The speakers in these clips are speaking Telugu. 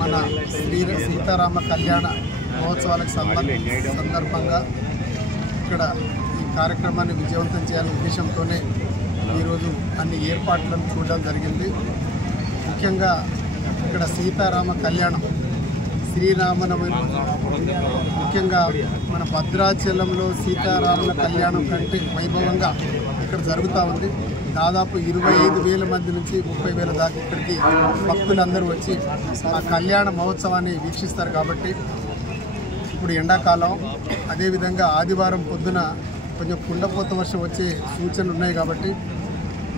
మన శ్రీ సీతారామ కళ్యాణ మహోత్సవాలకు సందర్భంగా ఇక్కడ ఈ కార్యక్రమాన్ని విజయవంతం చేయాలనే ఉద్దేశంతోనే ఈరోజు అన్ని ఏర్పాట్లను చూడడం జరిగింది. ముఖ్యంగా ఇక్కడ సీతారామ కళ్యాణం శ్రీరామనవమి ముఖ్యంగా మన భద్రాచలంలో సీతారాముల కళ్యాణం కంటే వైభవంగా ఇక్కడ జరుగుతూ ఉంది. దాదాపు 25,000 మంది నుంచి 30,000 దాకా ఇక్కడికి భక్తులందరూ వచ్చి ఆ కళ్యాణ మహోత్సవాన్ని వీక్షిస్తారు. కాబట్టి ఇప్పుడు ఎండాకాలం, అదేవిధంగా ఆదివారం పొద్దున కొంచెం కుండపోత వర్షం వచ్చే సూచనలు ఉన్నాయి. కాబట్టి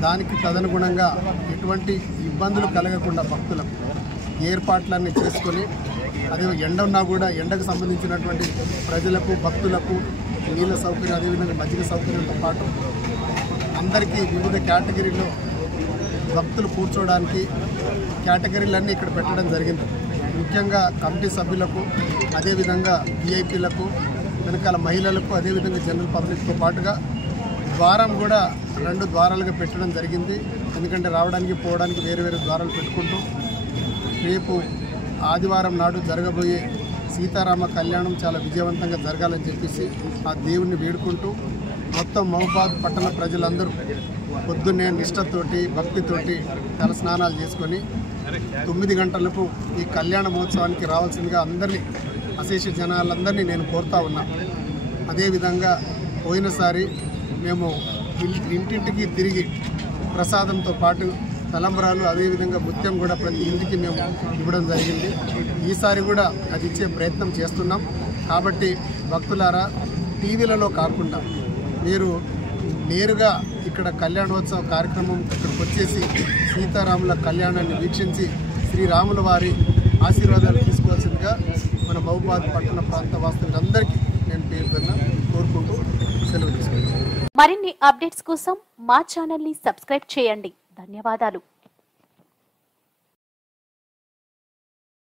దానికి తదనుగుణంగా ఎటువంటి ఇబ్బందులు కలగకుండా భక్తులకు ఏర్పాట్లన్నీ చేసుకొని, అదే ఎండ ఉన్నా కూడా ఎండకు సంబంధించినటువంటి ప్రజలకు భక్తులకు నీళ్ళ సౌకర్యం, అదేవిధంగా మజ్జిగ సౌకర్యంతో పాటు అందరికీ వివిధ కేటగిరీలో భక్తులు కూర్చోవడానికి కేటగిరీలన్నీ ఇక్కడ పెట్టడం జరిగింది. ముఖ్యంగా కమిటీ సభ్యులకు, అదేవిధంగా విఐపీలకు, వెనకాల మహిళలకు, అదేవిధంగా జనరల్ పబ్లిక్తో పాటుగా ద్వారం కూడా 2 ద్వారాలుగా పెట్టడం జరిగింది. ఎందుకంటే రావడానికి పోవడానికి వేరు వేరు ద్వారాలు పెట్టుకుంటూ రేపు ఆదివారం నాడు జరగబోయే సీతారామ కళ్యాణం చాలా విజయవంతంగా జరగాలని చెప్పేసి ఆ దేవుణ్ణి వేడుకుంటూ మొత్తం మహబూబాద్ పట్టణ ప్రజలందరూ పొద్దున్నే నిష్ఠతోటి భక్తితోటి తల స్నానాలు చేసుకొని 9 గంటలకు ఈ కళ్యాణ మహోత్సవానికి రావాల్సిందిగా అందరినీ అశేష జనాలందరినీ నేను కోరుతా ఉన్నా. అదేవిధంగా పోయినసారి మేము ఇంటింటికి తిరిగి ప్రసాదంతో పాటు తలంబరాలు, అదేవిధంగా ముత్యం కూడా ప్రతి ఇంటికి మేము ఇవ్వడం జరిగింది. ఈసారి కూడా అది ఇచ్చే ప్రయత్నం చేస్తున్నాం. కాబట్టి భక్తులారా, టీవీలలో కాకుండా మీరు నేరుగా ఇక్కడ కళ్యాణోత్సవ కార్యక్రమం ఇక్కడికి వచ్చేసి సీతారాముల కళ్యాణాన్ని వీక్షించి శ్రీరాముల వారి ఆశీర్వాదాలు తీసుకోవాల్సిందిగా మన మహబూబాద్ పట్టణ ప్రాంత వాస్తవులందరికీ నేను పేరున కోరుకుంటూ సెలవు తీసుకుంటాను. మరిన్ని అప్డేట్స్ కోసం మా ఛానల్ ని సబ్స్క్రైబ్ చేయండి. ధన్యవాదాలు.